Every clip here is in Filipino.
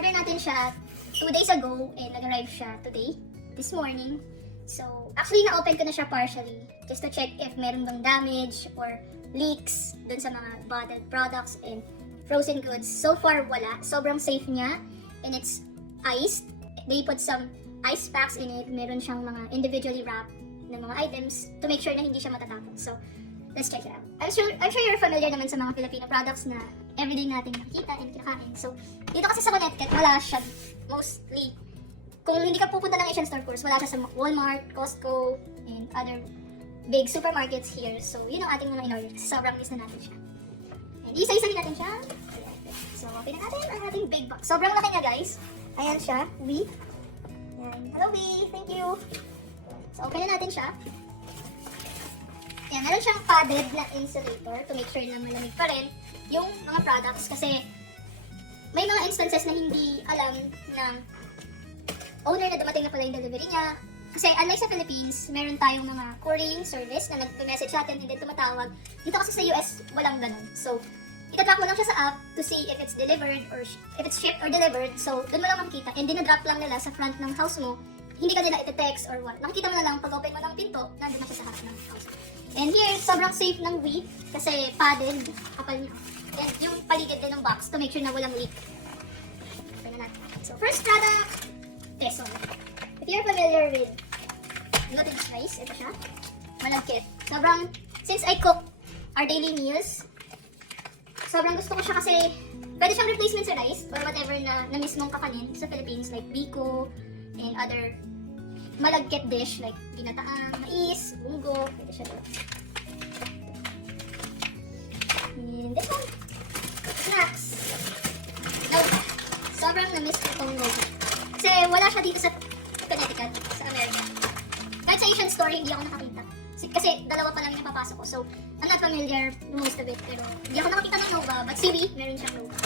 in-order natin siya 2 days ago and nag-arrive siya today, this morning. So, actually na-open ko na siya partially just to check if meron bang damage or leaks dun sa mga bottled products and frozen goods. So far, wala. Sobrang safe niya and it's iced. They put some ice packs in it. Meron siyang mga individually wrapped na mga items to make sure na hindi siya matatapon. So, let's check it out. I'm sure you're familiar naman sa mga Filipino products na everyday natin nakikita and kinakain. So, dito kasi sa Connecticut, wala siya mostly. Kung hindi ka pupunta ng Asian store course, wala siya sa Walmart, Costco, and other big supermarkets here. So, yun ang ating mga in-order. Sobrang miss na natin siya. And isa-isa natin siya. So, open na natin ang ating big box. Sobrang laki niya, guys. Ayan siya. Wee. Ayan. Hello, Wee. Thank you. So, open na natin siya. Ayan, meron siyang padded na insulator to make sure na malamig pa rin yung mga products kasi may mga instances na hindi alam ng owner na dumating na pala yung delivery niya. Kasi unlike sa Philippines, meron tayong mga couriering service na nag-message sa atin and then tumatawag. Dito kasi sa US, walang ganun. So, itatrack mo lang siya sa app to see if it's delivered or if it's shipped or delivered. So, doon mo lang makikita. And dinadrop lang nila sa front ng house mo. Hindi ka nila iti-text or what. Makikita mo na lang pag open mo ng pinto, nandun na siya sa harap ng house mo. And here, sobrang safe ng Wii kasi padded, kapal niya. And yung paligid din ng box to make sure na walang leak. Open na natin. So, first product, this one. If you're familiar with glutinous rice, ito siya. Malagkit. Sobrang, since I cook our daily meals, sobrang gusto ko siya kasi pwede siyang replacement sa rice or whatever na miss mong kakanin sa Philippines like biko and other malagkit dish like ginataang mais, munggo, pwede siya doon. And this one, snacks. Nova. Sobrang na-miss ko itong Nova. Kasi wala siya dito sa Connecticut, sa America. Kahit sa Asian store, hindi ako nakakita. Kasi dalawa pa lang yung napapasok ko. So, I'm not familiar with most of it. Pero hindi ako nakakita ng Nova. But CB, meron siyang Nova.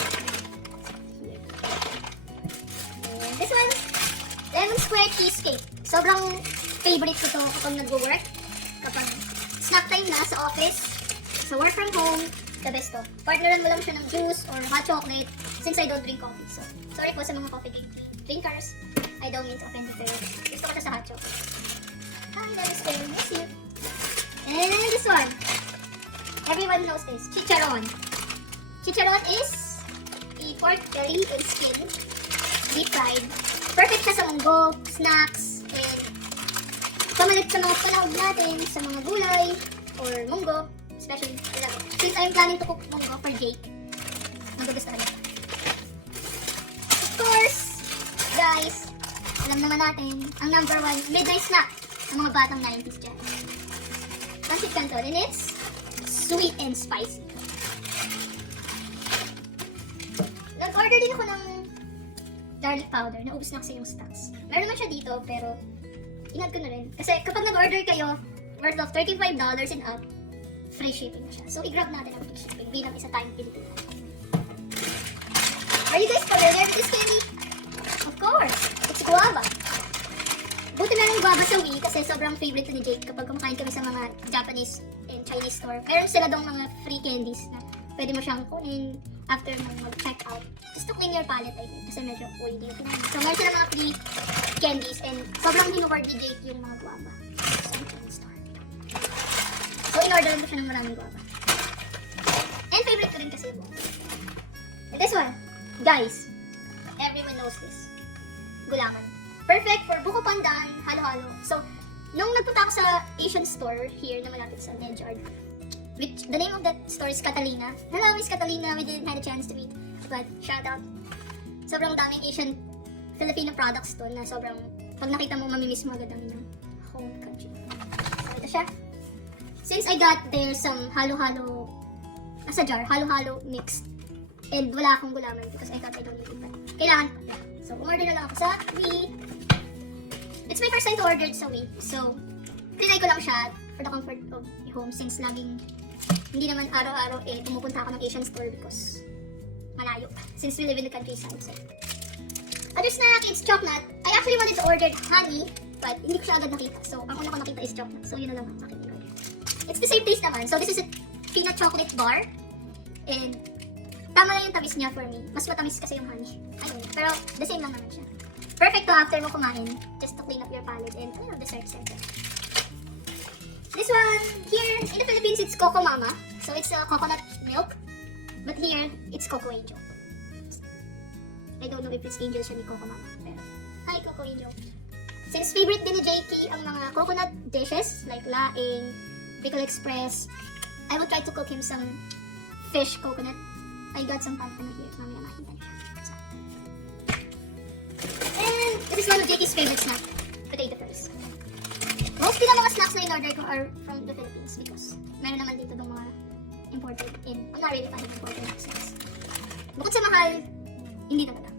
And this one, lemon square cheesecake. Sobrang favorite ko to kapag nag-work. Kapag snack time na sa office, sa work from home, the best to. Partneran mo lang siya ng juice or hot chocolate since I don't drink coffee. So, sorry po sa mga coffee drinkers. I don't mean to offend you, pero gusto ko siya sa hot chocolate. Hi, lemon square. Miss you. And this one. Everyone knows this. Chicharon. Chicharon is a pork belly and skin. Deep fried. Perfect siya sa munggo, snacks, and pamalit sa mga panahog natin, sa mga gulay, or munggo, especially, since I'm planning to cook munggo for Jake, magugustuhan niya. Of course, guys, alam naman natin, ang number 1 midnight snack ng mga batang 90s dyan. Pancit Canton, and it's sweet and spicy. Nag-order din ako ng garlic powder, naubos na kasi yung stocks. Meron naman siya dito, pero ingat ko na rin. Kasi kapag nag-order kayo, worth of $35 and up, free shipping na siya. So, i-grab natin ang free shipping bilang isa tayong Pilipino. Are you guys familiar with this candy? Of course! It's guava. Buti meron guava sa Wii kasi sobrang favorite ni Jake kapag kumakain kami sa mga Japanese and Chinese store. Meron sila dong mga free candies na pwede mo siyang kunin after mo mag-check out. Just to clean your palate, I think. Kasi medyo oily yung kinain. So, meron sila mga free candies and sobrang hinaward ni Jake yung mga guava sa Chinese store. So, in-order ko siya ng maraming guava. And favorite ko rin kasi yung guava. And this one, guys, everyone knows this. Gulaman. Perfect for buko pandan, halo-halo. So, nung nagpunta ako sa Asian store here na malapit sa Medyard, which the name of that store is Catalina. Hello, Miss Catalina. We didn't have a chance to meet, but shout out. Sobrang daming Asian Filipino products to na sobrang pag nakita mo mamimiss mo agad ang home country. So, ito siya. Since I got there some halo-halo as a jar, halo-halo mixed, and wala akong gulaman because I thought I don't need it. Kailangan pa. So, umorder na lang ako sa Wii. It's my first time to order sa Wii. So, trinay ko lang siya for the comfort of home since laging hindi naman araw-araw pumupunta ako ng Asian store because malayo. Since we live in the countryside. So. Other snack, it's chocolate. I actually wanted to order honey, but hindi ko siya agad nakita. So, ang una ko nakita is chocolate. So, yun na lang ang aking order. It's the same taste naman. So, this is a peanut chocolate bar. And tama lang yung tamis niya for me. Mas matamis kasi yung honey. Ayun, pero the same lang naman siya. Perfect to after mo kumain, just to clean up your palate and dessert center. This one, here in the Philippines, it's Coco Mama. So it's coconut milk. But here, it's Coco Angel. I don't know if it's Angel siya ni Coco Mama. Pero, hi Coco Angel. Since favorite din ni Jakey ang mga coconut dishes, like laing, Pickle Express, I will try to cook him some fish coconut. I got some pampano here. Mamaya makita niyo siya. And this is one of Jakey's favorite snack, potato fries. Mostly ng mga snacks na in-order ko are from the Philippines because meron naman dito ng mga imported in, I'm not really finding imported snacks. Bukod sa mahal, hindi talaga.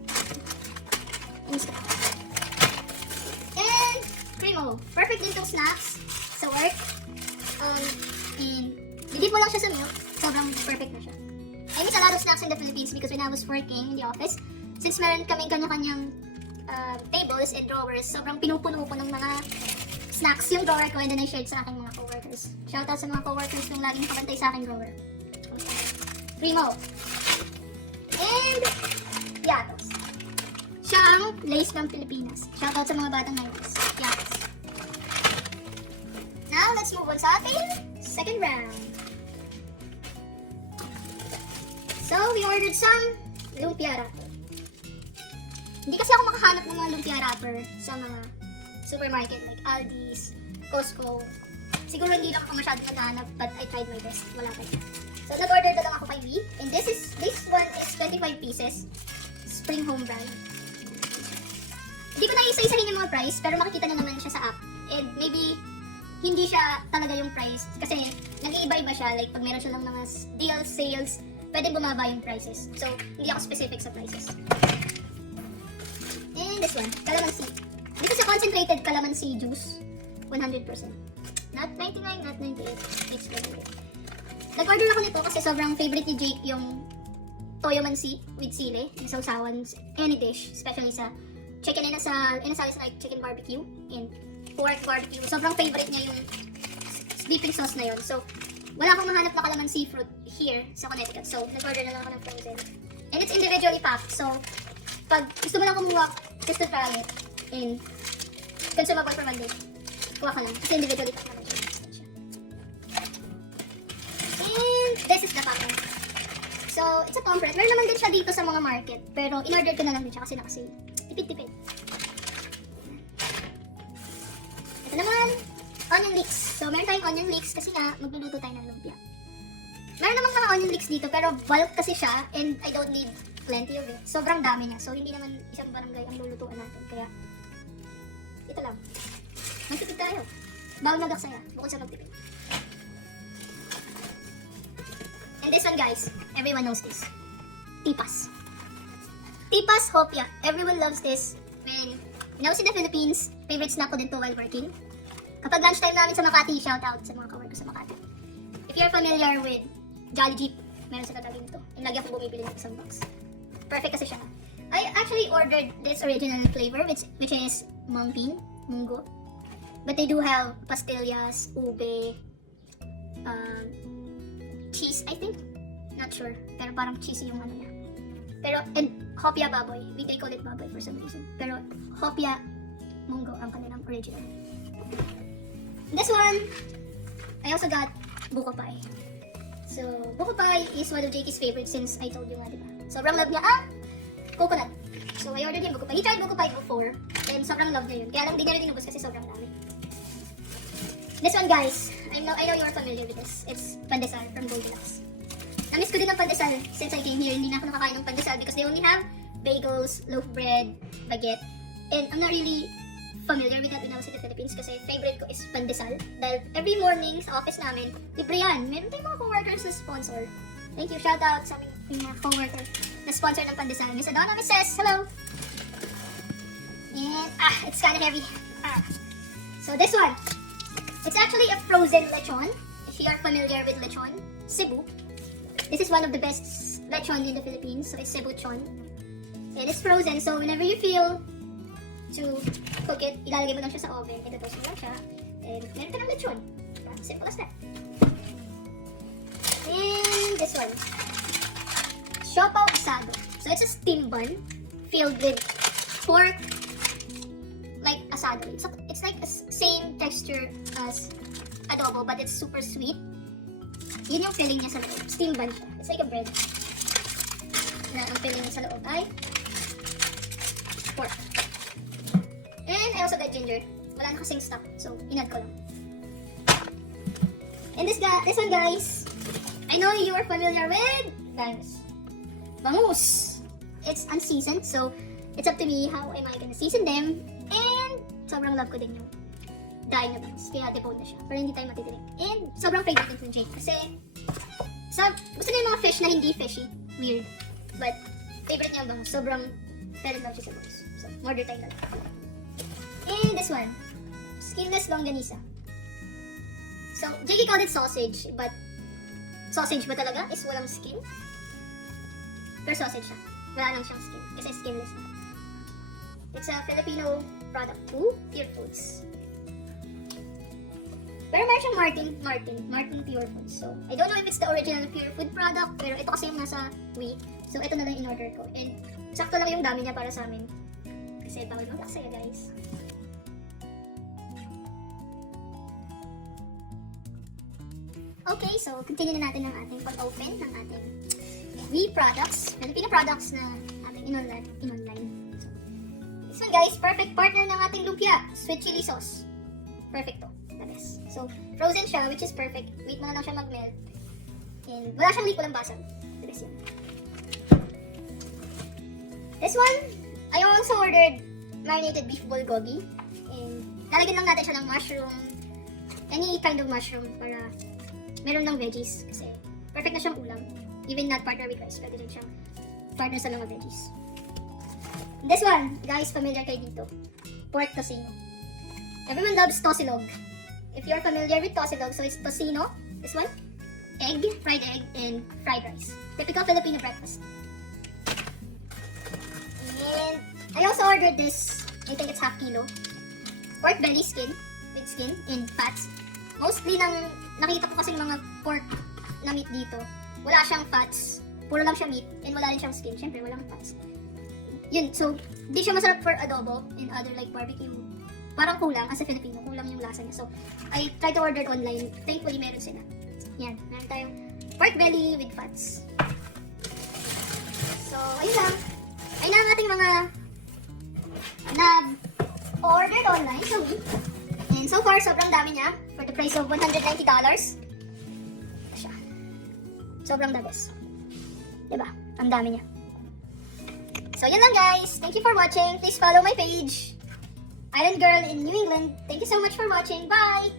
And Primo, perfect din tong snacks sa work. And didip mo lang siya sa milk, sobrang perfect na siya. I miss a lot of snacks in the Philippines because when I was working in the office, since meron kaming kanya-kanyang tables and drawers, sobrang pinupuno ko ng mga snacks yung drawer ko and then I shared sa aking mga coworkers. Shoutout sa mga coworkers yung laging nakabantay sa aking drawer. Primo. And Yatos. Siya ang lace ng Pilipinas. Shoutout sa mga batang 90s. Yatos. Now, let's move on sa ating second round. So, we ordered some lumpia wrapper. Hindi kasi ako makahanap ng mga lumpia wrapper sa mga supermarket like Aldi's, Costco. Siguro hindi lang ako masyadong naghahanap but I tried my best. Wala pa siya. So, nag-order na lang ako kay V. And this one is 25 pieces. Spring Home brand. Hindi ko na isa-isahin yung mga price pero makikita na naman siya sa app. And maybe hindi siya talaga yung price kasi nag-iiba-iba siya. Like, pag meron siya lang mga deals, sales, pwede bumaba yung prices. So, hindi ako specific sa prices. And this one, calamansi. This is a concentrated calamansi juice. 100%. Not 99, not 98. It's 100. Nag-order ako nito kasi sobrang favorite ni Jake yung toyo mansi with sili. Yung sausawan, any dish. Especially sa chicken inasal sa like chicken barbecue and pork barbecue. Sobrang favorite niya yung dipping sauce na yun. So, wala akong mahanap na calamansi fruit here sa Connecticut. So, nag-order na lang ako ng frozen. And it's individually packed. So, pag gusto mo lang kumuha, just to try it. And consumable for 1 day. Kuha ka lang. Kasi individually packed naman siya. And this is the packet. So, it's a pomfret. Meron naman din siya dito sa mga market. Pero, in-order ko na lang din siya kasi nakasale. Tipid-tipid. Ito naman, onion leeks. So, meron tayong onion leeks kasi nga, magluluto tayo ng lumpia. Meron naman mga onion leeks dito, pero bulk kasi siya and I don't need plenty of it. Sobrang dami niya. So, hindi naman isang barangay ang lulutuan natin. Kaya, ito lang. Magtipid tayo. Bawal nagaksaya. Bukod sa magtipid. And this one, guys. Everyone knows this. Tipas. Tipas Hopia. Everyone loves this. When I was in the Philippines, favorite snack ko din to while working. Kapag lunchtime namin sa Makati, shout out sa mga kawork ko sa Makati. If you're familiar with Jolly Jeep, meron sila lagi nito. And lagi ako bumibili ng isang box. Perfect kasi siya. I actually ordered this original flavor which is mungpin, munggo. But they do have pastillas, ube, cheese, I think. Not sure. Pero parang cheesy yung ano niya. Pero, and hopia baboy. They call it baboy for some reason. Pero, hopia munggo ang kanilang original. This one, I also got buko pie. So, buko pie is one of Jakey's favorites since I told you nga, diba? Sobrang love niya coconut. So, I ordered yung buko pie. He tried buko pie before and sobrang love niya yun. Kaya lang di niya rin inubos kasi sobrang dami. This one, guys, I know you're familiar with this. It's pandesal from Goldilocks. Namiss ko din ang pandesal since I came here. Hindi na ako nakakain ng pandesal because they only have bagels, loaf bread, baguette. And I'm not really familiar with that when I was in the Philippines kasi favorite ko is pandesal. Dahil every morning sa office namin, libre yan. Meron tayong mga coworkers na sponsor. Thank you. Shout out sa aming mga coworker na sponsor ng pandesal. Miss Adonna, Miss Cess, hello! And, it's kind of heavy. So this one, it's actually a frozen lechon. If you are familiar with lechon, Cebu. This is one of the best lechon in the Philippines. So it's Cebuchon. And it's frozen. So whenever you feel to cook it, ilalagay mo lang siya sa oven. Ito-toast mo lang siya. And meron ka ng lechon. Simple as that. And this one. siopaw asado. So it's a steam bun filled with pork, like asado. It's like the same texture as adobo, but it's super sweet. Yun yung filling niya sa loob. Steam bun siya. It's like a bread. Na ang filling niya sa loob ay pork. And I also got ginger. Wala na kasing stock, so inad ko lang. And this one guys, I know you are familiar with bangus. It's unseasoned, so it's up to me how am I gonna season them. And sobrang love ko din yung dye na bangus, kaya depone na siya, para hindi tayo matitirik. And sobrang favorite din Jake kasi gusto niya yung mga fish na hindi fishy, weird. But favorite niya ang bangus, sobrang fell in love siya sa bangus. So, order tayo na lang. And this one, skinless longganisa. So, Jakey called it sausage, but sausage ba talaga is walang skin? Pero sausage siya. Wala lang siyang skin, kasi skinless na. It's a Filipino product too, Pure Foods. Pero meron siyang Martin Pure Foods. So, I don't know if it's the original Pure Food product, pero ito kasi yung nasa week. So, ito na lang in-order ko. And, sakto lang yung dami niya para sa amin. Kasi bawal mag-aksaya guys. Okay, so continue na natin ang ating pag-open ng ating Wii products, Filipino products na ating in-online. So, this one guys, perfect partner ng ating lumpia, sweet chili sauce. Perfect to, the best. So, frozen siya, which is perfect. Wait mo na lang siya mag-melt. And wala siyang leak, walang basag. The best yan. This one, I also ordered marinated beef bulgogi. And lalagyan lang natin siya ng mushroom, any kind of mushroom para meron ng veggies kasi perfect na siyang ulam. Even not partner with rice, pwede din siyang partner sa mga veggies. This one, guys, familiar kayo dito. Pork tocino. Everyone loves tosilog. If you're familiar with tosilog, so it's tocino, this one, fried egg, and fried rice. Typical Filipino breakfast. And I also ordered this, I think it's half kilo, pork belly skin, with skin, and fats. Mostly nakita ko kasi mga pork na meat dito, wala siyang fats, puro lang siya meat, and wala rin siyang skin. Syempre, walang fats. Yun, so, di siya masarap for adobo and other like barbecue. Parang kulang, as a Filipino, kulang yung lasa niya. So, I tried to order it online. Thankfully, meron sila. Yan, meron tayong pork belly with fats. So, ayun lang. Ayun na ang ating mga na-ordered online sa Wii. And so far, sobrang dami niya. For the price of $190. Siya. Sobrang the best. Diba? Ang dami niya. So, yun lang guys. Thank you for watching. Please follow my page, Island Girl in New England. Thank you so much for watching. Bye!